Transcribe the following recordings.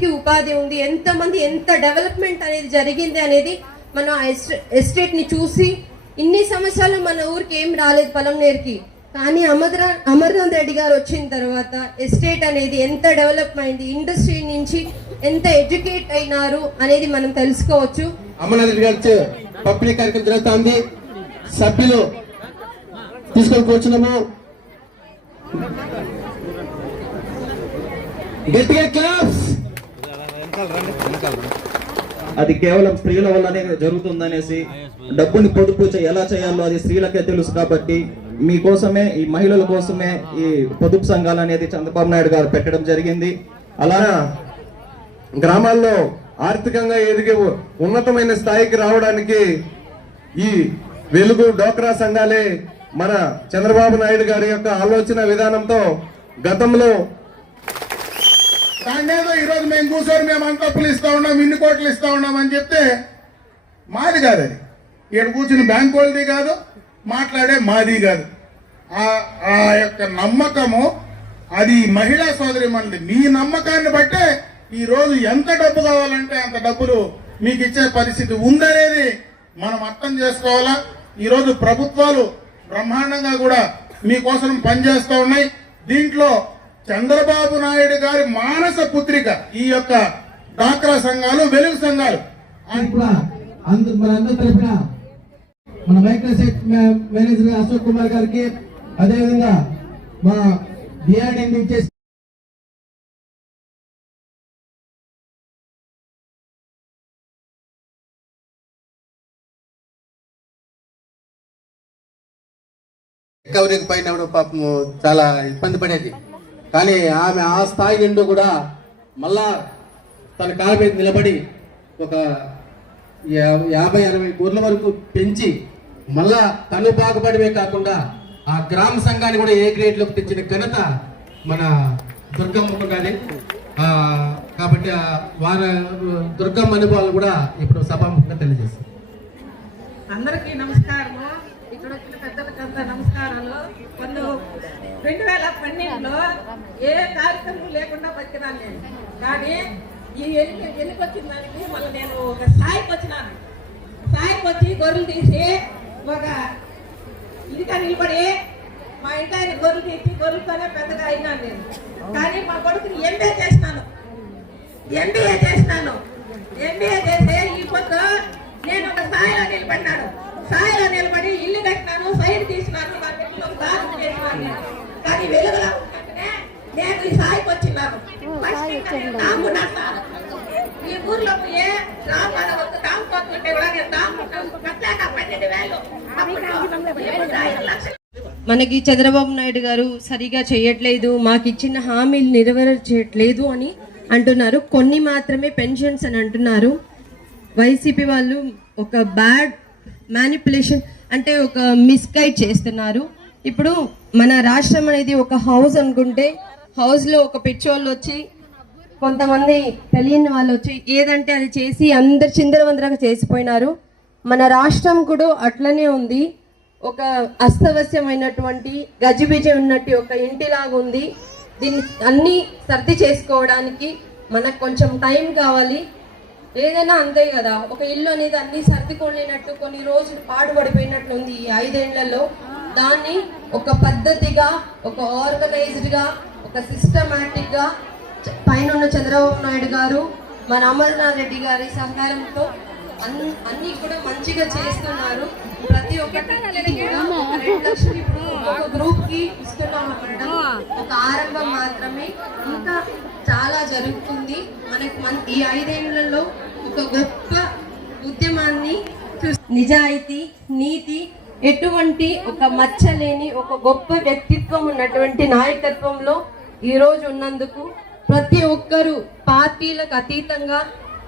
ఎంతమందికి ఉపాధి ఉంది ఎంతమంది ఎంత డెవలప్మెంట్ అనేది జరిగింది అనేది మనం ఎస్టేట్ని ఎస్టేట్ని చూసి ఇన్ని సంవత్సరాలు మన ఊరికి ఏం రాలేదు పొలంనేరుకి కానీ అమర అమర్నాథ్ రెడ్డి గారు వచ్చిన తర్వాత ఎస్టేట్ అనేది ఎంత డెవలప్ అయింది ఇండస్ట్రీ నుంచి ఎంత ఎడ్యుకేట్ అయినారు అనేది మనం తెలుసుకోవచ్చు. అమర్నాథ్ రెడ్డి గారి పంపిణీ కార్యక్రమం జరుగుతుంది. సభ్యులు తీసుకొని కూర్చున్నాము. గట్టిగా క్లాప్స్ అది కేవలం స్త్రీల వల్లనే జరుగుతుందనేసి డబ్బుని పొదుపు ఎలా చేయాలో అది స్త్రీలకే తెలుసు కాబట్టి మీకోసమే ఈ మహిళల కోసమే ఈ పొదుపు సంఘాలు అనేది చంద్రబాబు నాయుడు గారు పెట్టడం జరిగింది. అలా గ్రామాల్లో ఆర్థికంగా ఎదిగే ఉన్నతమైన స్థాయికి రావడానికి ఈ వెలుగు డోక్రా సంఘాలే మన చంద్రబాబు నాయుడు గారి యొక్క ఆలోచన విధానంతో గతంలో దాన్నేదో ఈరోజు మేము కూర్చొని మేము అంత ఇస్తా ఉన్నాం ఇన్ని కోట్లు ఇస్తా ఉన్నాం అని చెప్తే మాది కాదు అది. ఇక్కడ కూర్చుని బ్యాంక్ వాళ్ళది కాదు మాట్లాడే మాది కాదు. ఆ యొక్క నమ్మకము అది మహిళా సోదరి మనది మీ నమ్మకాన్ని బట్టే ఈరోజు ఎంత డబ్బు కావాలంటే అంత డబ్బులు మీకు ఇచ్చే పరిస్థితి ఉందనేది మనం అర్థం చేసుకోవాలా? ఈరోజు ప్రభుత్వాలు బ్రహ్మాండంగా కూడా మీకోసం పనిచేస్తూ ఉన్నాయి. దీంట్లో చంద్రబాబు నాయుడు గారి మానస పుత్రిక ఈ యొక్క డాక్రా సంఘాలు వెలుగు సంఘాలు. మనందరి తరపున మన మేనేజర్ అశోక్ కుమార్ గారికి అదేవిధంగా మా బిఆర్డీ నుంచి రికవరీకి పైన కూడా పాపం చాలా ఇబ్బంది పడేది. కానీ ఆమె ఆ స్థాయి నుండి కూడా మళ్ళా తన కాళ్ళ మీద నిలబడి ఒక యాభై అరవై గొర్రెల వరకు పెంచి మళ్ళా తను బాగుపడమే కాకుండా ఆ గ్రామ సంఘాన్ని కూడా ఏ గ్రేడ్లోకి తెచ్చిన ఘనత మన దుర్గమ్మకు కానీ కాబట్టి వారి దుర్గమ్మ అనుభవాలు కూడా ఇప్పుడు సభాముఖంగా తెలియజేస్తారు అందరికీ నమస్కారము. ఇక్కడ వచ్చిన పెద్దలకంతా నమస్కారాలు. కొన్ని రెండు వేల పన్నెండులో ఏ కార్యక్రమం లేకుండా బతికినాను నేను. కానీ ఈ ఎన్ని ఎన్నిక వచ్చిన దానికి మళ్ళీ నేను ఒక స్థాయికి వచ్చినాను. స్థాయికి వచ్చి గొర్రెలు తీసి ఒక ఇదిగా నిలబడి మా ఇంటి ఆయన గొర్రెలు తీసి గొర్రెలతోనే పెద్దగా అయినాను నేను. కానీ మా కొడుకుని ఎంబీఏ చేసినాను. ఎంబీఏ చేసినాను. ఎంబీఏ చేస్తే ఈ పొద్దు నేను ఒక స్థాయిలో నిలబడినాను. స్థాయిలో నిలబడి ఇల్లు కట్టినాను సైడ్ తీసినాను నా పిల్లలు ఒక చేసినాను నేను. కానీ వెలుగులో. నేను ఈ స్థాయికి వచ్చినాను ఫస్ట్ ఇంకా నేను తాము నడతాను ఈ ఊర్లో కూడా నేను పన్నెండు వేలు అప్పుడు మనకి చంద్రబాబు నాయుడు గారు సరిగా చేయట్లేదు మాకు ఇచ్చిన హామీలు నెరవేర్చట్లేదు అని అంటున్నారు. కొన్ని మాత్రమే పెన్షన్స్ అని అంటున్నారు. వైసీపీ వాళ్ళు ఒక బ్యాడ్ మ్యానిపులేషన్ అంటే ఒక మిస్గైడ్ చేస్తున్నారు. ఇప్పుడు మన రాష్ట్రం అనేది ఒక హౌస్ అనుకుంటే హౌస్లో ఒక పిచ్చోళ్ళు వచ్చి కొంతమంది తెలియని వాళ్ళు వచ్చి ఏదంటే అది చేసి అందరు చిందరవందరగా చేసిపోయినారు. మన రాష్ట్రం కూడా అట్లనే ఉంది. ఒక అస్తవస్యమైనటువంటి గజిబిజి ఉన్నట్టు ఒక ఇంటిలాగా ఉంది. దీన్ని అన్నీ సర్ది చేసుకోవడానికి మనకు కొంచెం టైం కావాలి. ఏదైనా అంతే కదా. ఒక ఇల్లు అనేది అన్ని సర్దుకోలేనట్టు కొన్ని రోజులు పాడుపడిపోయినట్లు ఉంది ఈ ఐదేళ్ళలో. దాన్ని ఒక పద్ధతిగా ఒక ఆర్గనైజ్డ్గా ఒక సిస్టమేటిక్గా చ- పైన చంద్రబాబు నాయుడు గారు మన అమర్నాథ్ రెడ్డి గారి సహకారంతో అన్ని అన్నీ కూడా మంచిగా చేస్తున్నారు. ప్రతి ఒక్కటి ఒక రెండు లక్షలు ఇప్పుడు ఒక గ్రూప్కి ఇస్తున్నాం మేడం. ఒక ఆరంభం మాత్రమే. ఇంకా చాలా జరుగుతుంది. మనకు మన ఈ ఐదేళ్ళలో ఒక గొప్ప ఉద్యమాన్ని నిజాయితీ నీతి ఎటువంటి ఒక మచ్చ లేని ఒక గొప్ప వ్యక్తిత్వం ఉన్నటువంటి నాయకత్వంలో ఈరోజు ఉన్నందుకు ప్రతి ఒక్కరూ పార్టీలకు అతీతంగా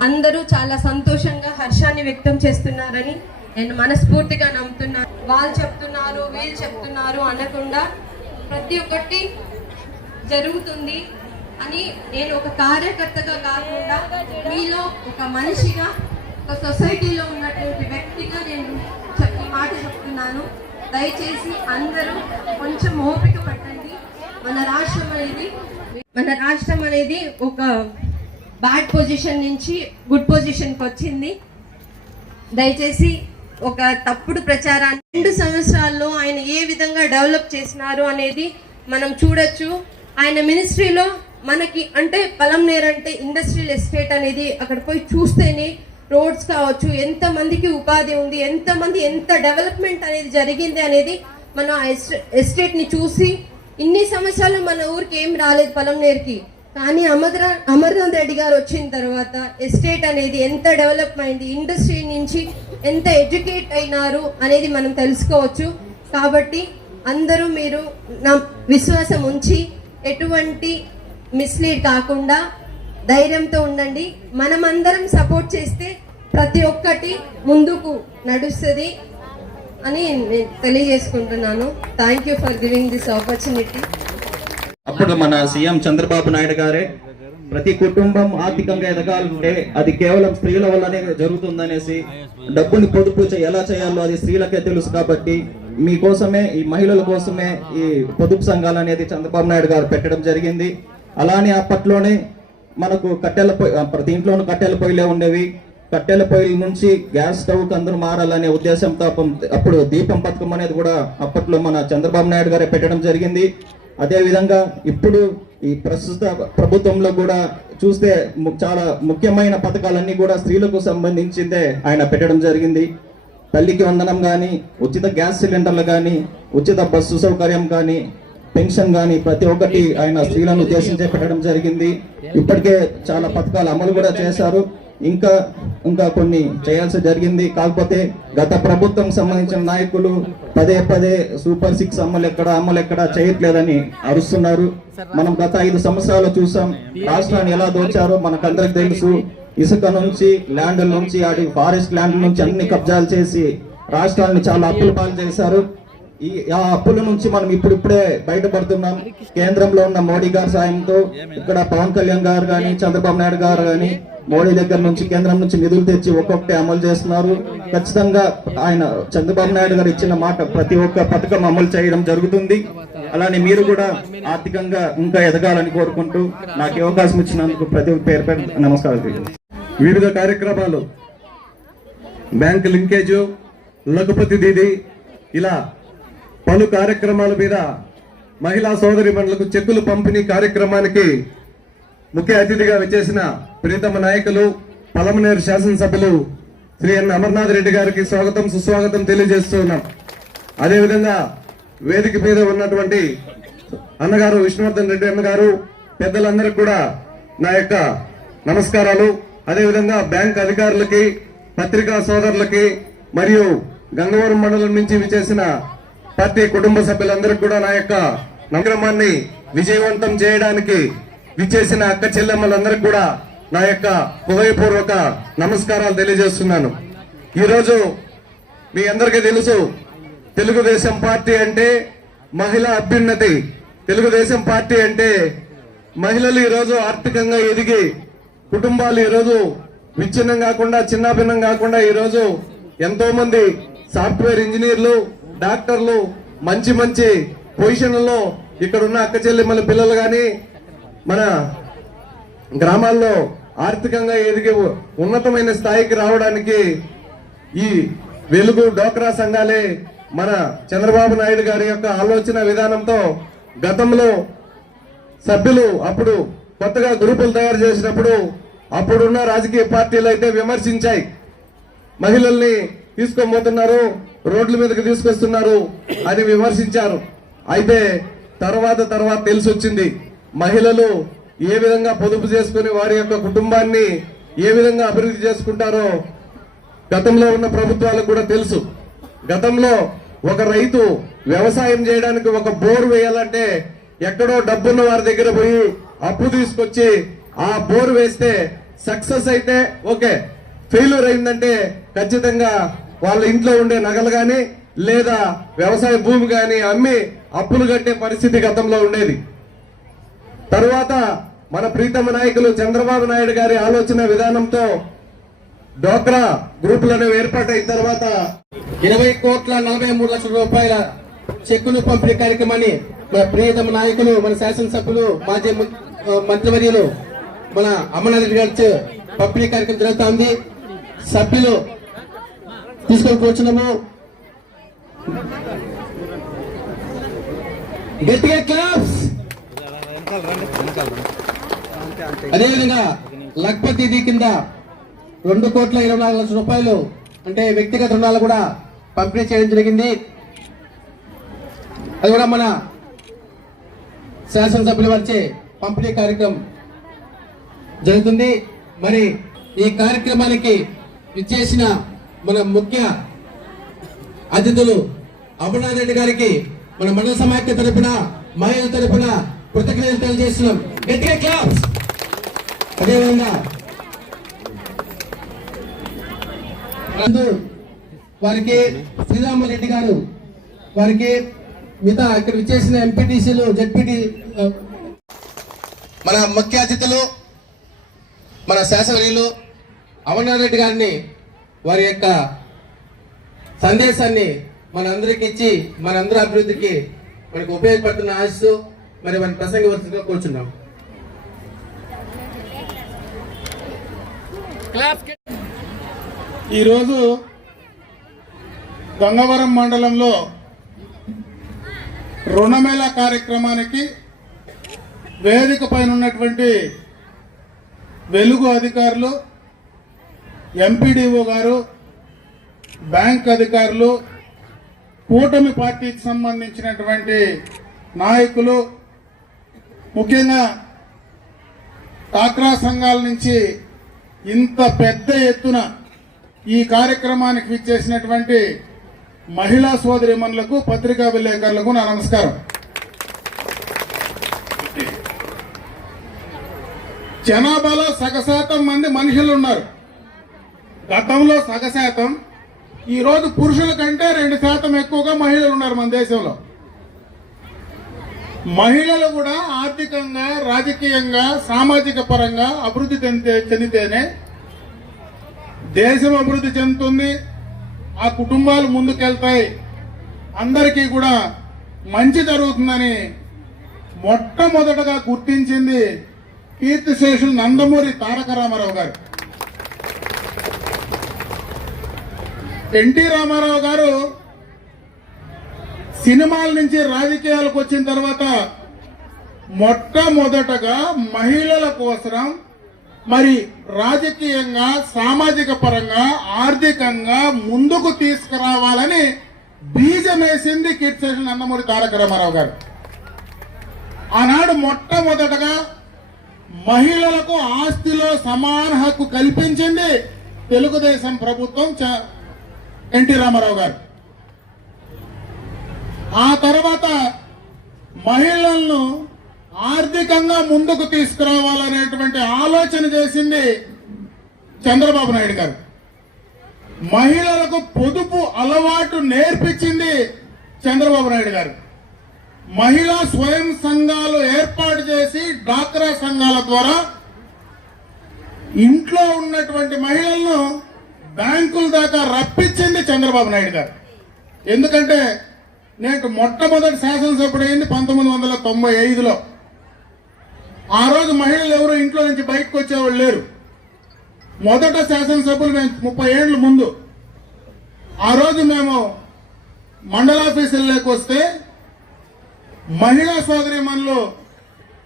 అందరూ చాలా సంతోషంగా హర్షాన్ని వ్యక్తం చేస్తున్నారని నేను మనస్ఫూర్తిగా నమ్ముతున్నాను వాళ్ళు చెప్తున్నారు వీళ్ళు చెప్తున్నారు అనకుండా ప్రతి ఒక్కటి జరుగుతుంది అని నేను ఒక కార్యకర్తగా కాకుండా మీలో ఒక మనిషిగా ఒక సొసైటీలో ఉన్నటువంటి వ్యక్తిగా నేను చెప్- ఈ మాట చెప్తున్నాను. దయచేసి అందరూ కొంచెం ఓపిక పట్టండి. మన రాష్ట్రం అనేది మన రాష్ట్రం అనేది ఒక బ్యాడ్ పొజిషన్ నుంచి గుడ్ పొజిషన్కి వచ్చింది. దయచేసి ఒక తప్పుడు ప్రచారాన్ని రెండు సంవత్సరాల్లో ఆయన ఏ విధంగా డెవలప్ చేసినారు అనేది మనం చూడొచ్చు. ఆయన మినిస్ట్రీలో మనకి అంటే పలంనేర్ అంటే ఇండస్ట్రియల్ ఎస్టేట్ అనేది అక్కడ పోయి చూస్తేనే రోడ్స్ కావచ్చు ఎంతమందికి ఉపాధి ఉంది ఎంతమంది ఎంత డెవలప్మెంట్ అనేది జరిగింది అనేది మన ఎస్టేట్ని ఎస్టే- చూసి ఇన్ని సంవత్సరాలు మన ఊరికి ఏం రాలేదు పలంనేరుకి కానీ అమర అమర్నాథ్ రెడ్డి గారు వచ్చిన తర్వాత ఎస్టేట్ అనేది ఎంత డెవలప్ అయింది ఇండస్ట్రీ నుంచి ఎంత ఎడ్యుకేట్ అయినారు అనేది మనం తెలుసుకోవచ్చు. కాబట్టి అందరూ మీరు నా విశ్వాసం ఉంచి ఎటువంటి మిస్లీడ్ కాకుండా ధైర్యంతో ఉండండి. మనమందరం సపోర్ట్ చేస్తే ప్రతి ఒక్కటి ముందుకు నడుస్తుంది అని నేను తెలియజేసుకుంటున్నాను. Thank you for giving this opportunity అప్పుడు మన సీఎం చంద్రబాబు నాయుడు గారే ప్రతి కుటుంబం ఆర్థికంగా ఎదగాలంటే అది కేవలం స్త్రీల వల్లనే జరుగుతుందనేసి డబ్బుని పొదుపు ఎలా చేయాలో అది స్త్రీలకే తెలుసు కాబట్టి మీకోసమే ఈ మహిళల కోసమే ఈ పొదుపు సంఘాలు అనేది చంద్రబాబు నాయుడు గారు పెట్టడం జరిగింది. అలానే అప్పట్లోనే మనకు కట్టెల పొయ్యి ప్రతి ఇంట్లోనూ కట్టెల పొయ్యిలే ఉండేవి. కట్టెల పొయ్యిల నుంచి గ్యాస్ స్టవ్కి అందరూ మారాలనే ఉద్దేశంతో అప్పుడు దీపం పథకం అనేది కూడా అప్పట్లో మన చంద్రబాబు నాయుడు గారే పెట్టడం జరిగింది. అదేవిధంగా ఇప్పుడు ఈ ప్రస్తుత ప్రభుత్వంలో కూడా చూస్తే చాలా ముఖ్యమైన పథకాలన్నీ కూడా స్త్రీలకు సంబంధించిందే ఆయన పెట్టడం జరిగింది. తల్లికి వందనం కానీ ఉచిత గ్యాస్ సిలిండర్లు కానీ ఉచిత బస్సు సౌకర్యం కానీ పెన్షన్ కానీ ప్రతి ఒక్కటి ఆయన స్త్రీలను ఉద్దేశించే పెట్టడం జరిగింది. ఇప్పటికే చాలా పథకాలు అమలు కూడా చేశారు. ఇంకా ఇంకా కొన్ని చేయాల్సి జరిగింది. కాకపోతే గత ప్రభుత్వం సంబంధించిన నాయకులు పదే పదే సూపర్ సిక్స్ అమలు ఎక్కడ అమలు ఎక్కడ చేయట్లేదని అరుస్తున్నారు. మనం గత ఐదు సంవత్సరాలు చూసాం. రాష్ట్రాన్ని ఎలా దోచారో మనకందరికి తెలుసు. ఇసుక నుంచి ల్యాండ్ నుంచి ఆడి ఫారెస్ట్ ల్యాండ్ నుంచి అన్ని కబ్జాలు చేసి రాష్ట్రాన్ని చాలా అప్పుల పాలు చేశారు. ఈ ఆ అప్పుల నుంచి మనం ఇప్పుడు ఇప్పుడే బయటపడుతున్నాం. కేంద్రంలో ఉన్న మోడీ గారి సాయంతో ఇక్కడ పవన్ కళ్యాణ్ గారు కానీ చంద్రబాబు నాయుడు గారు కానీ మోడీ దగ్గర నుంచి కేంద్రం నుంచి నిధులు తెచ్చి ఒక్కొక్కటి అమలు చేస్తున్నారు. ఖచ్చితంగా ఆయన చంద్రబాబు నాయుడు గారు ఇచ్చిన మాట ప్రతి ఒక్క పథకం అమలు చేయడం జరుగుతుంది. అలానే మీరు కూడా ఆర్థికంగా ఇంకా ఎదగాలని కోరుకుంటూ నాకు అవకాశం ఇచ్చినందుకు ప్రతి ఒక్క పేరు పేరు నమస్కారం వివిధ కార్యక్రమాలు బ్యాంక్ లింకేజ్ లఘుపతి దీది ఇలా పలు కార్యక్రమాల మీద మహిళా సోదరి మండలకు చెక్కులు పంపిణీ కార్యక్రమానికి ముఖ్య అతిథిగా విచ్చేసిన ప్రీతమ నాయకులు పలమనేరు శాసనసభ్యులు శ్రీ ఎన్ అమర్నాథ్ రెడ్డి గారికి స్వాగతం సుస్వాగతం తెలియజేస్తున్నాం. అదేవిధంగా వేదిక మీద ఉన్నటువంటి అన్నగారు విష్ణువర్ధన్ రెడ్డి అన్నగారు పెద్దలందరికీ కూడా నా యొక్క నమస్కారాలు. అదేవిధంగా బ్యాంక్ అధికారులకి పత్రికా సోదరులకి మరియు గంగవరం మండలం నుంచి విచేసిన పార్టీ కుటుంబ సభ్యులందరికీ కూడా నా యొక్క నగరమాన్ని విజయవంతం చేయడానికి విచ్చేసిన అక్క చెల్లెమ్మలందరికీ కూడా నా యొక్క హృదయపూర్వక నమస్కారాలు తెలియజేస్తున్నాను. ఈరోజు మీ అందరికీ తెలుసు తెలుగుదేశం పార్టీ అంటే మహిళా అభ్యున్నతి. తెలుగుదేశం పార్టీ అంటే మహిళలు ఈరోజు ఆర్థికంగా ఎదిగి కుటుంబాలు ఈరోజు విచ్ఛిన్నం కాకుండా చిన్నాభిన్నం కాకుండా ఈరోజు ఎంతోమంది సాఫ్ట్వేర్ ఇంజనీర్లు డాక్టర్లు మంచి మంచి పొజిషన్లలో ఇక్కడ ఉన్న అక్క చెల్లెమ్మల పిల్లలు కానీ మన గ్రామాల్లో ఆర్థికంగా ఎదిగే ఉన్నతమైన స్థాయికి రావడానికి ఈ వెలుగు డోక్రా సంఘాలే మన చంద్రబాబు నాయుడు గారి యొక్క ఆలోచన విధానంతో గతంలో సభ్యులు అప్పుడు కొత్తగా గ్రూపులు తయారు చేసినప్పుడు అప్పుడున్న రాజకీయ పార్టీలు అయితే విమర్శించాయి. మహిళల్ని తీసుకోబోతున్నారు రోడ్ల మీదకి తీసుకొస్తున్నారు అని విమర్శించారు. అయితే తర్వాత తర్వాత తెలిసి వచ్చింది మహిళలు ఏ విధంగా పొదుపు చేసుకుని వారి యొక్క కుటుంబాన్ని ఏ విధంగా అభివృద్ధి చేసుకుంటారో గతంలో ఉన్న ప్రభుత్వాలకు కూడా తెలుసు. గతంలో ఒక రైతు వ్యవసాయం చేయడానికి ఒక బోర్ వేయాలంటే ఎక్కడో డబ్బున్న వారి దగ్గర పోయి అప్పు తీసుకొచ్చి ఆ బోర్ వేస్తే సక్సెస్ అయితే ఓకే ఫెయిల్యూర్ అయిందంటే ఖచ్చితంగా వాళ్ళ ఇంట్లో ఉండే నగలు కానీ లేదా వ్యవసాయ భూమి కానీ అమ్మి అప్పులు కట్టే పరిస్థితి గతంలో ఉండేది. తరువాత మన ప్రీతమ నాయకులు చంద్రబాబు నాయుడు గారి ఆలోచన విధానంతో డోక్రా గ్రూపులను ఏర్పాటైన తర్వాత ఇరవై కోట్ల నలభై మూడు లక్షల రూపాయల చెక్కులు పంపిణీ కార్యక్రమాన్ని మన ప్రియతమ నాయకులు మన శాసనసభ్యులు మాజీ మంత్రివర్యులు మన అమరనాథ్ గారి పంపిణీ కార్యక్రమం జరుగుతుంది. సభ్యులు తీసుకొని గట్టిగా క్లాప్స్. అదేవిధంగా లక్పతి ఇది కింద రెండు కోట్ల ఇరవై నాలుగు లక్షల రూపాయలు అంటే వ్యక్తిగత రుణాలు కూడా పంపిణీ చేయడం జరిగింది. అది కూడా మన శాసనసభ్యుల వచ్చే పంపిణీ కార్యక్రమం జరుగుతుంది. మరి ఈ కార్యక్రమానికి విచ్చేసిన మన ముఖ్య అతిథులు అమర్నాథ్ రెడ్డి గారికి మన మండల సమాఖ్య తరపున మహిళల తరపున కృతజ్ఞతలు తెలియజేస్తున్నాం. గట్టిగా క్లాప్స్! అదేవిధంగా అందు వారికి శ్రీరామరెడ్డి గారు వారికి మిగతా ఇక్కడ విచ్చేసిన ఎంపీటీసీలు జడ్పీటీ మన ముఖ్య అతిథులు మన శాసనసభ్యులు అమర్నాథ్ రెడ్డి గారిని వారి యొక్క సందేశాన్ని మనందరికి ఇచ్చి మనందరి అభివృద్ధికి మనకు ఉపయోగపడుతున్న ఆశిస్తూ మరి మన ప్రసంగ వరుసగా కూర్చున్నాం. ఈరోజు గంగవరం మండలంలో రుణమేళ కార్యక్రమానికి వేదిక పైన ఉన్నటువంటి వెలుగు అధికారులు ఎంపీడీఓ గారు బ్యాంక్ అధికారులు కూటమి పార్టీకి సంబంధించినటువంటి నాయకులు ముఖ్యంగా డాక్రా సంఘాల నుంచి ఇంత పెద్ద ఎత్తున ఈ కార్యక్రమానికి విచ్చేసినటువంటి మహిళా సోదరిమణులకు పత్రికా విలేకరులకు నా నమస్కారం. జనాభాలో సగశాతం మంది మనుషులు ఉన్నారు. గతంలో సగ శాతం ఈరోజు పురుషుల కంటే రెండు శాతం ఎక్కువగా మహిళలు ఉన్నారు మన దేశంలో. మహిళలు కూడా ఆర్థికంగా రాజకీయంగా సామాజిక పరంగా అభివృద్ధి చెందితే చెందితేనే దేశం అభివృద్ధి చెందుతుంది ఆ కుటుంబాలు ముందుకెళ్తాయి. అందరికీ కూడా మంచి జరుగుతుందని మొట్టమొదటగా గుర్తించింది కీర్తిశేషులు నందమూరి తారక రామారావు గారు. ఎన్టీ రామారావు గారు సినిమాల నుంచి రాజకీయాలకు వచ్చిన తర్వాత మొట్టమొదటగా మహిళల కోసం మరి రాజకీయంగా సామాజిక పరంగా ఆర్థికంగా ముందుకు తీసుకురావాలని బీజమేసింది కీర్తిశేషులు నందమూరి తారక రామారావు గారు. ఆనాడు మొట్టమొదటగా మహిళలకు ఆస్తిలో సమాన హక్కు కల్పించింది తెలుగుదేశం ప్రభుత్వం చ- ఎన్టీ రామారావు గారు. ఆ తర్వాత మహిళలను ఆర్థికంగా ముందుకు తీసుకురావాలనేటువంటి ఆలోచన చేసింది చంద్రబాబు నాయుడు గారు. మహిళలకు పొదుపు అలవాటు నేర్పించింది చంద్రబాబు నాయుడు గారు. మహిళా స్వయం సంఘాలు ఏర్పాటు చేసి డాక్రా సంఘాల ద్వారా ఇంట్లో ఉన్నటువంటి మహిళలను బ్యాంకుల దాకా రప్పించింది చంద్రబాబు నాయుడు గారు. ఎందుకంటే నేను మొట్టమొదటి శాసనసభ్యుడు అయింది పంతొమ్మిది వందల తొంభై ఐదులో. ఆ రోజు మహిళలు ఎవరు ఇంట్లో నుంచి బయటకు వచ్చేవాళ్ళు లేరు. మొదట శాసనసభ్యులు మేము ముప్పై ఏళ్ళ ముందు. ఆ రోజు మేము మండలాఫీసుల్లోకి వస్తే మహిళా సోదరి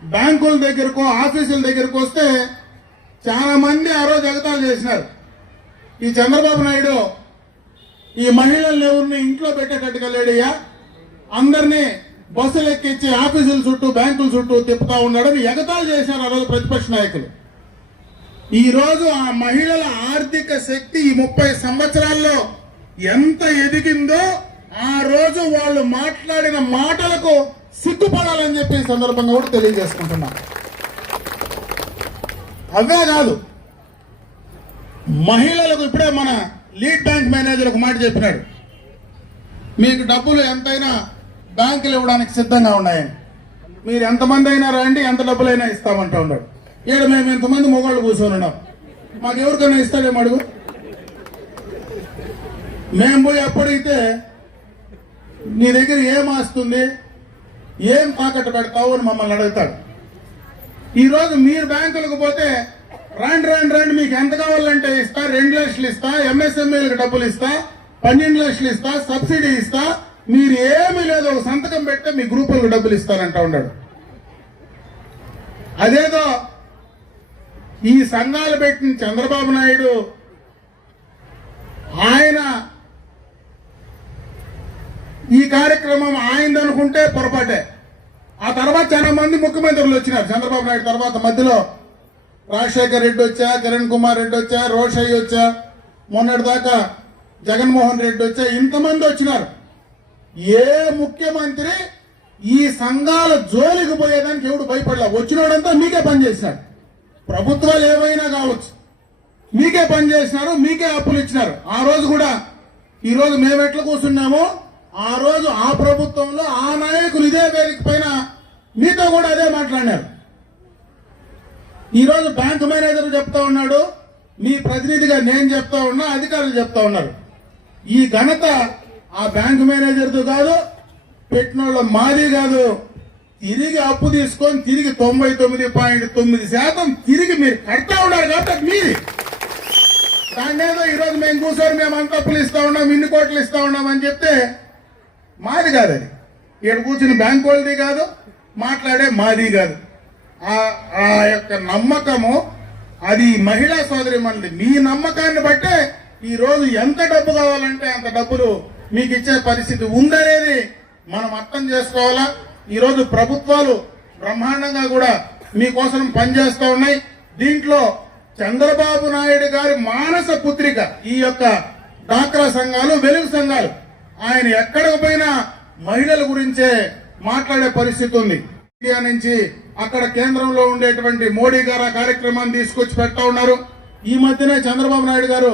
బ్యాంకుల దగ్గరకు ఆఫీసుల దగ్గరకు వస్తే చాలా మంది ఆ రోజు ఎగతాలు చేసినారు. ఈ చంద్రబాబు నాయుడు ఈ మహిళల్ని ఎవరిని ఇంట్లో పెట్టేటట్టుగా లేడయ్యా? అందరినీ బస్సులు ఎక్కించి ఆఫీసుల చుట్టూ బ్యాంకుల చుట్టూ తిప్పుతా ఉన్నాడని ఎగతాలు చేశారు ఆ రోజు ప్రతిపక్ష నాయకులు. ఈరోజు ఆ మహిళల ఆర్థిక శక్తి ఈ ముప్పై సంవత్సరాల్లో ఎంత ఎదిగిందో ఆ రోజు వాళ్ళు మాట్లాడిన మాటలకు సిగ్గుపడాలని చెప్పి సందర్భంగా కూడా తెలియజేసుకుంటున్నాను అవే కాదు మహిళలకు ఇప్పుడే మన లీడ్ బ్యాంక్ మేనేజర్ ఒక మాట చెప్పినాడు. మీకు డబ్బులు ఎంతైనా బ్యాంకులు ఇవ్వడానికి సిద్ధంగా ఉన్నాయని. మీరు ఎంతమంది అయినా రండి ఎంత డబ్బులైనా ఇస్తామంటా ఉన్నాడు. ఇక్కడ మేము ఎంతమంది మొగాళ్ళు కూర్చొని ఉన్నాం. మాకు ఎవరికైనా ఇస్తాడేమో అడుగు? మేము పోయి అప్పుడైతే నీ దగ్గర ఏం ఆస్తుంది ఏం తాకట్టు పెడతావు అని మమ్మల్ని అడుగుతాడు. ఈరోజు మీరు బ్యాంకులకు పోతే రాండి రాండి రండి మీకు ఎంత కావాలంటే ఇస్తా రెండు లక్షలు ఇస్తా ఎంఎస్ఎంఏలకు డబ్బులు ఇస్తా పన్నెండు లక్షలు ఇస్తా సబ్సిడీ ఇస్తా మీరు ఏమీ లేదు ఒక సంతకం పెడితే మీ గ్రూపులకు డబ్బులు ఇస్తానంటా ఉన్నాడు. అదేదో ఈ సంఘాలు పెట్టిన చంద్రబాబు నాయుడు ఆయన ఈ కార్యక్రమం ఆయనది అనుకుంటే పొరపాటే. ఆ తర్వాత చాలా మంది ముఖ్యమంత్రులు వచ్చినారు చంద్రబాబు నాయుడు తర్వాత మధ్యలో. రాజశేఖర్ రెడ్డి వచ్చా కిరణ్ కుమార్ రెడ్డి వచ్చా రోషయ్య వచ్చా మొన్నటి దాకా జగన్మోహన్ రెడ్డి వచ్చా ఇంతమంది వచ్చినారు. ఏ ముఖ్యమంత్రి ఈ సంఘాల జోలికి పోయేదానికి ఎవడు భయపడలే? వచ్చినోడంతా మీకే పనిచేసినాడు ప్రభుత్వాలు ఏమైనా కావచ్చు. మీకే పని చేసినారు మీకే అప్పులు ఇచ్చినారు. ఆ రోజు కూడా ఈ రోజు మేము ఎట్లా కూర్చున్నామో ఆ రోజు ఆ ప్రభుత్వంలో ఆ నాయకులు ఇదే వేదిక పైన మీతో కూడా అదే మాట్లాడినారు. ఈరోజు బ్యాంక్ మేనేజర్ చెప్తా ఉన్నాడు మీ ప్రతినిధిగా నేను చెప్తా ఉన్నా అధికారులు చెప్తా ఉన్నారు. ఈ ఘనత ఆ బ్యాంక్ మేనేజర్తో కాదు పెట్టినోళ్ళ మాది కాదు. తిరిగి అప్పు తీసుకొని తిరిగి తొంభై తొమ్మిది పాయింట్ తొమ్మిది శాతం తిరిగి మీరు కడతా ఉన్నారు కాబట్టి మీది. దాన్నేదో ఏదో ఈరోజు మేము కూర్చొని మేము అంత అప్పులు ఇస్తా ఉన్నాం ఇన్ని కోట్లు ఇస్తా ఉన్నాం అని చెప్తే మాది కాదు అది. ఇక్కడ కూర్చుని బ్యాంక్ వాళ్ళది కాదు మాట్లాడే మాది కాదు. ఆ ఆ యొక్క నమ్మకము అది మహిళా సోదరి మనది మీ నమ్మకాన్ని బట్టే ఈ రోజు ఎంత డబ్బు కావాలంటే అంత డబ్బులు మీకు ఇచ్చే పరిస్థితి ఉందనేది మనం అర్థం చేసుకోవాలా? ఈరోజు ప్రభుత్వాలు బ్రహ్మాండంగా కూడా మీకోసం పనిచేస్తూ ఉన్నాయి. దీంట్లో చంద్రబాబు నాయుడు గారి మానస పుత్రిక ఈ యొక్క డాక్రా సంఘాలు వెలుగు సంఘాలు ఆయన ఎక్కడికి పోయినా మహిళల గురించే మాట్లాడే పరిస్థితి ఉంది. ఇండియా నుంచి అక్కడ కేంద్రంలో ఉండేటువంటి మోడీ గారు ఆ కార్యక్రమాన్ని తీసుకొచ్చి పెడతా ఉన్నారు. ఈ మధ్యనే చంద్రబాబు నాయుడు గారు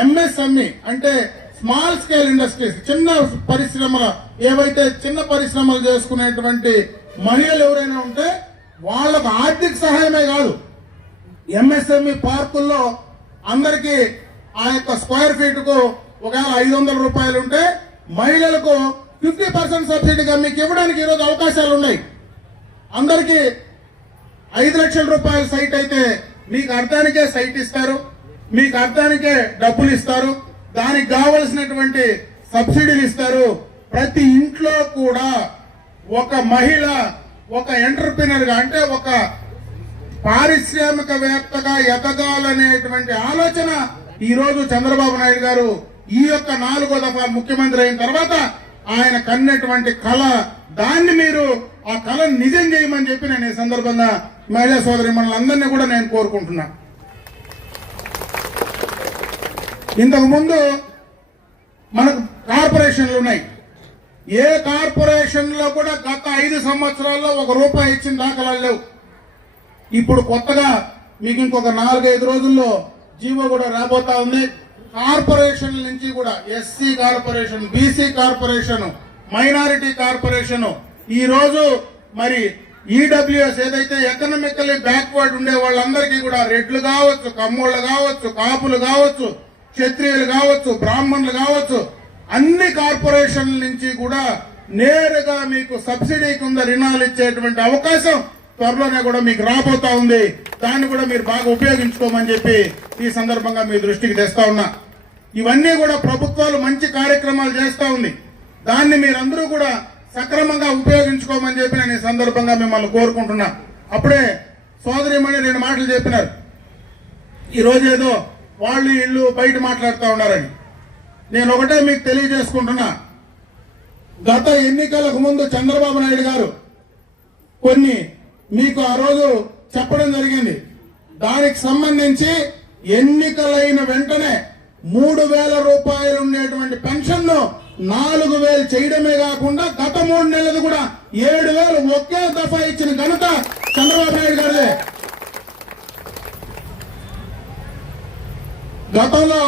ఎంఎస్ఎంఈ అంటే స్మాల్ స్కేల్ ఇండస్ట్రీస్ చిన్న పరిశ్రమల ఏవైతే చిన్న పరిశ్రమలు చేసుకునేటువంటి మహిళలు ఎవరైనా ఉంటే వాళ్ళకు ఆర్థిక సహాయమే కాదు. ఎంఎస్ఎంఈ పార్కుల్లో అందరికీ ఆ యొక్క స్క్వేర్ ఫీట్కు ఒకవేళ ఐదు వందల రూపాయలు ఉంటే మహిళలకు ఫిఫ్టీ పర్సెంట్ సబ్సిడీగా మీకు ఇవ్వడానికి ఈరోజు అవకాశాలు ఉన్నాయి అందరికీ ఐదు లక్షల రూపాయల సైట్ అయితే మీకు అర్థానికే సైట్ ఇస్తారు మీకు అర్థానికే డబ్బులు ఇస్తారు దానికి కావలసినటువంటి సబ్సిడీలు ఇస్తారు. ప్రతి ఇంట్లో కూడా ఒక మహిళ ఒక ఎంటర్ప్రినర్గా అంటే ఒక పారిశ్రామికవేత్తగా ఎదగాలనేటువంటి ఆలోచన ఈరోజు చంద్రబాబు నాయుడు గారు ఈ యొక్క నాలుగో దఫా ముఖ్యమంత్రి అయిన తర్వాత ఆయన కన్నటువంటి కళ దాన్ని మీరు ఆ కళను నిజం చేయమని చెప్పి నేను ఈ సందర్భంగా మహిళా సోదరి అందరినీ కూడా నేను కోరుకుంటున్నా. ఇంతకు ముందు మనకు కార్పొరేషన్లు ఉన్నాయి. ఏ కార్పొరేషన్లో కూడా గత ఐదు సంవత్సరాల్లో ఒక రూపాయి ఇచ్చిన దాఖలాలు లేవు. ఇప్పుడు కొత్తగా మీకు ఇంకొక నాలుగైదు రోజుల్లో జీవో కూడా రాబోతా ఉంది. కార్పొరేషన్ నుంచి కూడా SC corporation BC corporation minority corporation ఈ రోజు మరి ఈడబ్ల్యూఎస్ ఏదైతే ఎకనామికలీ బ్యాక్వర్డ్ ఉండే వాళ్ళందరికీ కూడా రెడ్లు కావచ్చు కమ్మోళ్ళు కావచ్చు కాపులు కావచ్చు క్షత్రియులు కావచ్చు బ్రాహ్మణులు కావచ్చు అన్ని కార్పొరేషన్ల నుంచి కూడా నేరుగా మీకు సబ్సిడీ కింద రుణాలు ఇచ్చేటువంటి అవకాశం త్వరలోనే కూడా మీకు రాబోతా ఉంది. దాన్ని కూడా మీరు బాగా ఉపయోగించుకోమని చెప్పి ఈ సందర్భంగా మీ దృష్టికి తెస్తా ఉన్నా. ఇవన్నీ కూడా ప్రభుత్వాలు మంచి కార్యక్రమాలు చేస్తూ ఉంది. దాన్ని మీరందరూ కూడా సక్రమంగా ఉపయోగించుకోమని చెప్పి నేను ఈ సందర్భంగా మిమ్మల్ని కోరుకుంటున్నా. అప్పుడే సోదరిమణి రెండు మాటలు చెప్పినారు. ఈ ఏదో వాళ్ళు ఇల్లు బయట మాట్లాడుతూ ఉన్నారని. నేను ఒకటే మీకు తెలియజేసుకుంటున్నా. గత ఎన్నికలకు ముందు చంద్రబాబు నాయుడు గారు కొన్ని మీకు ఆ రోజు చెప్పడం జరిగింది. దానికి సంబంధించి ఎన్నికలైన వెంటనే మూడు వేల రూపాయలు ఉండేటువంటి పెన్షన్ను నాలుగు వేలు చేయడమే కాకుండా గత మూడు నెలలు కూడా ఏడు వేలు ఒకే దఫా ఇచ్చిన ఘనత చంద్రబాబు నాయుడు గారిదే. గతంలో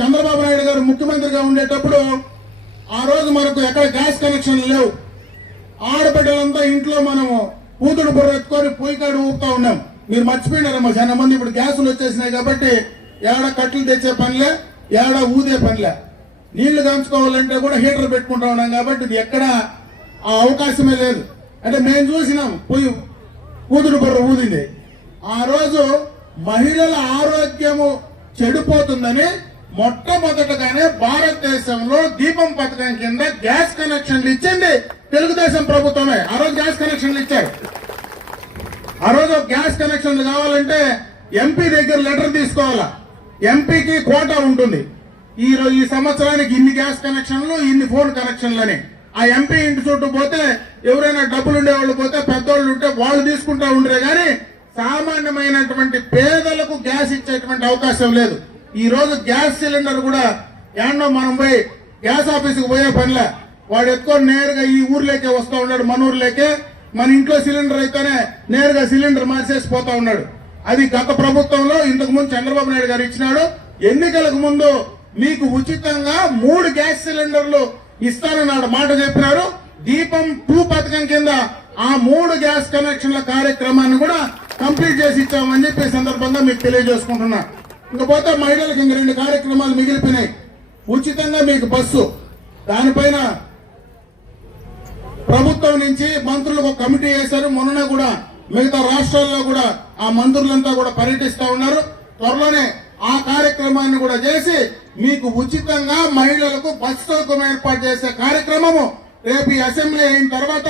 చంద్రబాబు నాయుడు గారు ముఖ్యమంత్రిగా ఉండేటప్పుడు ఆ రోజు మనకు ఎక్కడ గ్యాస్ కనెక్షన్లు లేవు. ఆడబిడ్డలంతా ఇంట్లో మనము కూతురు బుర్ర ఎత్తుకొని పొయ్యికాడు ఊపుతా ఉన్నాం. మీరు మర్చిపోయినారమ్మా చాలా మంది? ఇప్పుడు గ్యాసులు వచ్చేసినాయి కాబట్టి ఏడ కట్టెలు తెచ్చే పనిలే ఏడ ఊదే పనిలే. నీళ్ళు కాంచుకోవాలంటే కూడా హీటర్ పెట్టుకుంటా ఉన్నాం కాబట్టి ఇది ఎక్కడ ఆ అవకాశమే లేదు. అంటే మేము చూసినాం పొయ్యి కూతురు బుర్ర ఊదింది. ఆ రోజు మహిళల ఆరోగ్యము చెడిపోతుందని మొట్టమొదటగానే భారతదేశంలో దీపం పథకం కింద గ్యాస్ కనెక్షన్లు ఇచ్చింది తెలుగుదేశం ప్రభుత్వమే. ఆ రోజు గ్యాస్ కనెక్షన్లు ఇచ్చారు. ఆ రోజు గ్యాస్ కనెక్షన్లు కావాలంటే ఎంపీ దగ్గర లెటర్ తీసుకోవాలా? ఎంపీకి కోటా ఉంటుంది. ఈ ఈ సంవత్సరానికి ఇన్ని గ్యాస్ కనెక్షన్లు ఇన్ని ఫోన్ కనెక్షన్లు అని ఆ ఎంపీ ఇంటి చుట్టూ పోతే ఎవరైనా డబ్బులు ఉండేవాళ్ళు పోతే పెద్దోళ్ళు ఉంటే వాళ్ళు తీసుకుంటా ఉండరే కానీ సామాన్యమైనటువంటి పేదలకు గ్యాస్ ఇచ్చేటువంటి అవకాశం లేదు. ఈ రోజు గ్యాస్ సిలిండర్ కూడా ఏండో మనం పోయి గ్యాస్ ఆఫీస్కి పోయే పనిలే. వాడు ఎక్కువ నేరుగా ఈ ఊర్లోకే వస్తూ ఉన్నాడు మన ఊర్లోకే. మన ఇంట్లో సిలిండర్ అయితేనే నేరుగా సిలిండర్ మార్చేసి పోతా ఉన్నాడు. అది గత ప్రభుత్వంలో ఇంతకు ముందు చంద్రబాబు నాయుడు గారు ఇచ్చినాడు. ఎన్నికలకు ముందు మీకు ఉచితంగా మూడు గ్యాస్ సిలిండర్లు ఇస్తానన్నాడు మాట చెప్పినారు. దీపం టూ పథకం కింద ఆ మూడు గ్యాస్ కనెక్షన్ల కార్యక్రమాన్ని కూడా కంప్లీట్ చేసి ఇచ్చామని చెప్పి సందర్భంగా మీకు తెలియజేసుకుంటున్నా. ఇకపోతే మహిళలకు ఇంక రెండు కార్యక్రమాలు మిగిలిపోయినాయి. ఉచితంగా మీకు బస్సు. దానిపైన ప్రభుత్వం నుంచి మంత్రులకు ఒక కమిటీ వేశారు. మొన్న కూడా మిగతా రాష్ట్రాల్లో కూడా ఆ మంత్రులంతా కూడా పర్యటిస్తా ఉన్నారు. త్వరలోనే ఆ కార్యక్రమాన్ని కూడా చేసి మీకు ఉచితంగా మహిళలకు బస్ సౌకర్యం ఏర్పాటు చేసే కార్యక్రమము రేపు అసెంబ్లీ అయిన తర్వాత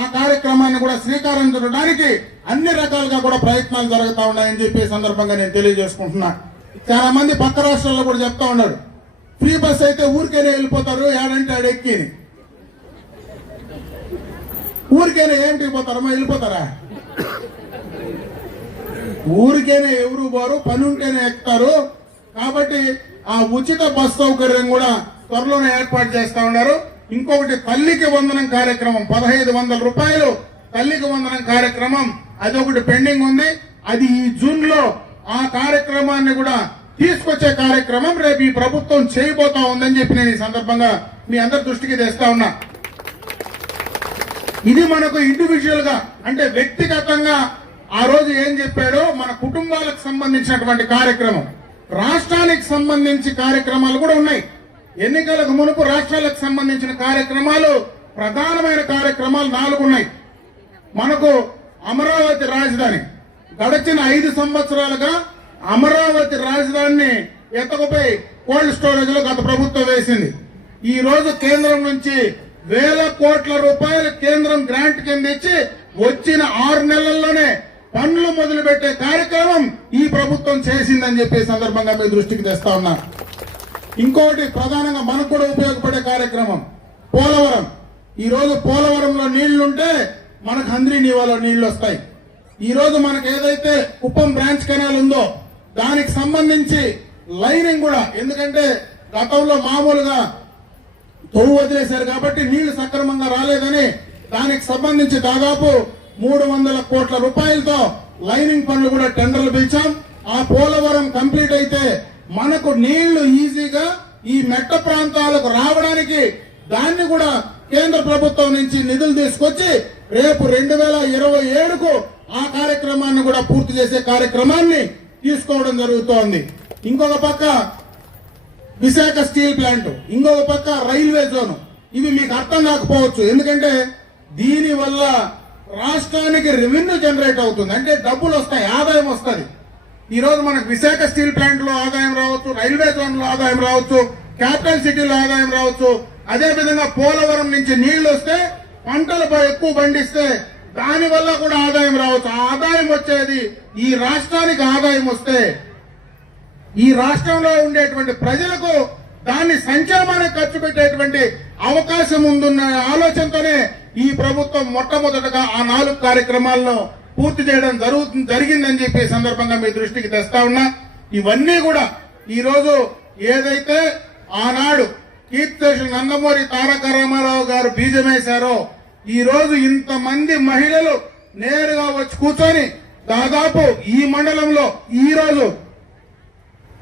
ఆ కార్యక్రమాన్ని కూడా శ్రీకారం చుట్టడానికి అన్ని రకాలుగా కూడా ప్రయత్నాలు జరుగుతూ ఉన్నాయని చెప్పి సందర్భంగా నేను తెలియజేసుకుంటున్నా. చాలా మంది పక్క రాష్ట్రాల్లో కూడా చెప్తా ఉన్నారు. ఫ్రీ బస్ అయితే ఊరికైనా వెళ్ళిపోతారు ఏడంటే ఆడెక్కి ఊరికైనా ఏమిటి పోతారమ్మా వెళ్ళిపోతారా? ఊరికైనా ఎవరు పోరు పని ఉంటేనే ఎక్కుతారు. కాబట్టి ఆ ఉచిత బస్ సౌకర్యం కూడా త్వరలోనే ఏర్పాటు చేస్తా ఉన్నారు. ఇంకొకటి తల్లికి వందనం కార్యక్రమం పదహైదు వందల రూపాయలు తల్లికి వందనం కార్యక్రమం. అది ఒకటి పెండింగ్ ఉంది. అది ఈ జూన్లో ఆ కార్యక్రమాన్ని కూడా తీసుకొచ్చే కార్యక్రమం రేపు ఈ ప్రభుత్వం చేయబోతా ఉందని చెప్పి నేను ఈ సందర్భంగా మీ అందరి దృష్టికి తెస్తా ఉన్నా. ఇది మనకు ఇండివిజువల్గా అంటే వ్యక్తిగతంగా ఆ రోజు ఏం చెప్పాడో మన కుటుంబాలకు సంబంధించినటువంటి కార్యక్రమం. రాష్ట్రానికి సంబంధించి కార్యక్రమాలు కూడా ఉన్నాయి. ఎన్నికలకు మునుపు రాష్ట్రాలకు సంబంధించిన కార్యక్రమాలు ప్రధానమైన కార్యక్రమాలు నాలుగు ఉన్నాయి. మనకు అమరావతి రాజధాని గడిచిన ఐదు సంవత్సరాలుగా అమరావతి రాజధానిని ఎత్తకపోయి కోల్డ్ స్టోరేజ్లో గత ప్రభుత్వం వేసింది. ఈ రోజు కేంద్రం నుంచి వేల కోట్ల రూపాయలు కేంద్రం గ్రాంట్ కింద ఇచ్చి వచ్చిన ఆరు నెలల్లోనే పనులు మొదలు పెట్టే కార్యక్రమం ఈ ప్రభుత్వం చేసిందని చెప్పి సందర్భంగా మీ దృష్టికి తెస్తా ఉన్నా. ఇంకోటి ప్రధానంగా మనకు కూడా ఉపయోగపడే కార్యక్రమం పోలవరం. ఈ రోజు పోలవరంలో నీళ్ళుంటే మనకు హంద్రీ నీవాలో నీళ్ళు వస్తాయి ఈ రోజు మనకు ఏదైతే కుప్పం బ్రాంచ్ కెనాల్ ఉందో దానికి సంబంధించి లైనింగ్ కూడా ఎందుకంటే గతంలో మామూలుగా తొవ్వు వదిలేశారు కాబట్టి నీళ్ళు సక్రమంగా రాలేదని దానికి సంబంధించి దాదాపు మూడు వందల కోట్ల రూపాయలతో లైనింగ్ పనులు కూడా టెండర్లు పిలిచాం. ఆ పోలవరం కంప్లీట్ అయితే మనకు నీళ్ళు ఈజీగా ఈ మెట్ట ప్రాంతాలకు రావడానికి దాన్ని కూడా కేంద్ర ప్రభుత్వం నుంచి నిధులు తీసుకొచ్చి రేపు రెండు వేల ఇరవై ఏడుకు ఆ కార్యక్రమాన్ని కూడా పూర్తి చేసే కార్యక్రమాన్ని తీసుకోవడం జరుగుతోంది. ఇంకొక పక్క విశాఖ స్టీల్ ప్లాంట్ ఇంకొక పక్క రైల్వే జోన్. ఇవి మీకు అర్థం కాకపోవచ్చు. ఎందుకంటే దీని వల్ల రాష్ట్రానికి రెవెన్యూ జనరేట్ అవుతుంది. అంటే డబ్బులు వస్తాయి ఆదాయం వస్తుంది. ఈరోజు మనకు విశాఖ స్టీల్ ప్లాంట్లో ఆదాయం రావచ్చు రైల్వే జోన్లో ఆదాయం రావచ్చు క్యాపిటల్ సిటీలో ఆదాయం రావచ్చు. అదే విధంగా పోలవరం నుంచి నీళ్ళు వస్తే పంటలు ఎక్కువ పండిస్తే దాని వల్ల కూడా ఆదాయం రావచ్చు. ఆ ఆదాయం వచ్చేది ఈ రాష్ట్రానికి ఆదాయం వస్తే ఈ రాష్ట్రంలో ఉండేటువంటి ప్రజలకు దాన్ని సంక్షేమానికి ఖర్చు పెట్టేటువంటి అవకాశం ఉందన్న ఆలోచనతోనే ఈ ప్రభుత్వం మొట్టమొదటగా ఆ నాలుగు కార్యక్రమాలను పూర్తి చేయడం జరుగుతుంది జరిగిందని చెప్పి సందర్భంగా మీ దృష్టికి తెస్తా ఉన్నా. ఇవన్నీ కూడా ఈ రోజు ఏదైతే ఆనాడు కీర్తిశేషులు నందమూరి తారక రామారావు గారు బీజమేశారో ఈరోజు ఇంతమంది మహిళలు నేరుగా వచ్చి కూర్చొని దాదాపు ఈ మండలంలో ఈరోజు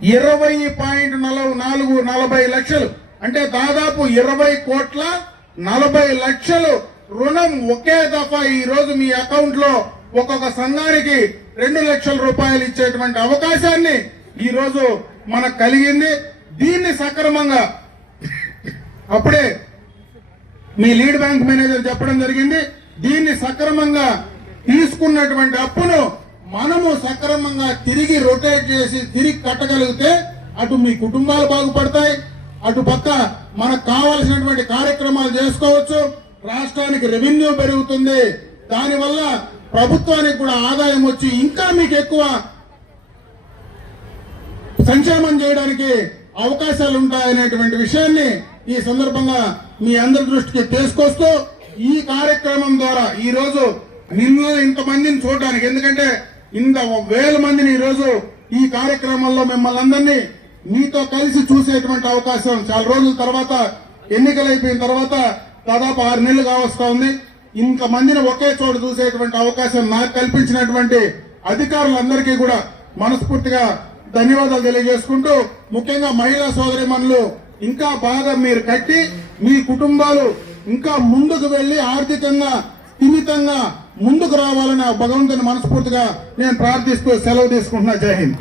ఇరవై పాయింట్ నలభై నాలుగు నలభై లక్షలు. అంటే దాదాపు ఇరవై కోట్ల నలభై లక్షలు రుణం ఒకే దఫా ఈ రోజు మీ అకౌంట్లో ఒక్కొక్క సంఘానికి రెండు లక్షల రూపాయలు ఇచ్చేటువంటి అవకాశాన్ని ఈ రోజు మనకు కలిగింది. దీన్ని సక్రమంగా అప్పుడే మీ లీడ్ బ్యాంక్ మేనేజర్ చెప్పడం జరిగింది. దీన్ని సక్రమంగా తీసుకున్నటువంటి అప్పును మనము సక్రమంగా తిరిగి రొటేట్ చేసి తిరిగి కట్టగలిగితే అటు మీ కుటుంబాలు బాగుపడతాయి. అటు పక్క మనకు కావలసినటువంటి కార్యక్రమాలు చేసుకోవచ్చు. రాష్ట్రానికి రెవెన్యూ పెరుగుతుంది. దానివల్ల ప్రభుత్వానికి కూడా ఆదాయం వచ్చి ఇంకా మీకు ఎక్కువ సంక్షేమం చేయడానికి అవకాశాలు ఉంటాయనేటువంటి విషయాన్ని ఈ సందర్భంగా మీ అందరి దృష్టికి తీసుకొస్తూ ఈ కార్యక్రమం ద్వారా ఈ రోజు నిన్న ఇంతమందిని చూడడానికి ఎందుకంటే ఇంత వేల మందిని ఈరోజు ఈ కార్యక్రమంలో మిమ్మల్ని అందరినీ మీతో కలిసి చూసేటువంటి అవకాశం చాలా రోజుల తర్వాత ఎన్నికలు అయిపోయిన తర్వాత దాదాపు ఆరు నెలలు కావస్తా ఉంది. ఇంత మందిని ఒకే చోట చూసేటువంటి అవకాశం నాకు కల్పించినటువంటి అధికారులందరికీ కూడా మనస్ఫూర్తిగా ధన్యవాదాలు తెలియజేసుకుంటూ ముఖ్యంగా మహిళా సోదరిమణులు ఇంకా బాగా మీరు కట్టి మీ కుటుంబాలు ఇంకా ముందుకు వెళ్ళి ఆర్థికంగా స్థిమితంగా ముందుకు రావాలని ఆ భగవంతుని మనస్ఫూర్తిగా నేను ప్రార్థిస్తూ సెలవు తీసుకుంటున్నా. జై హింద్.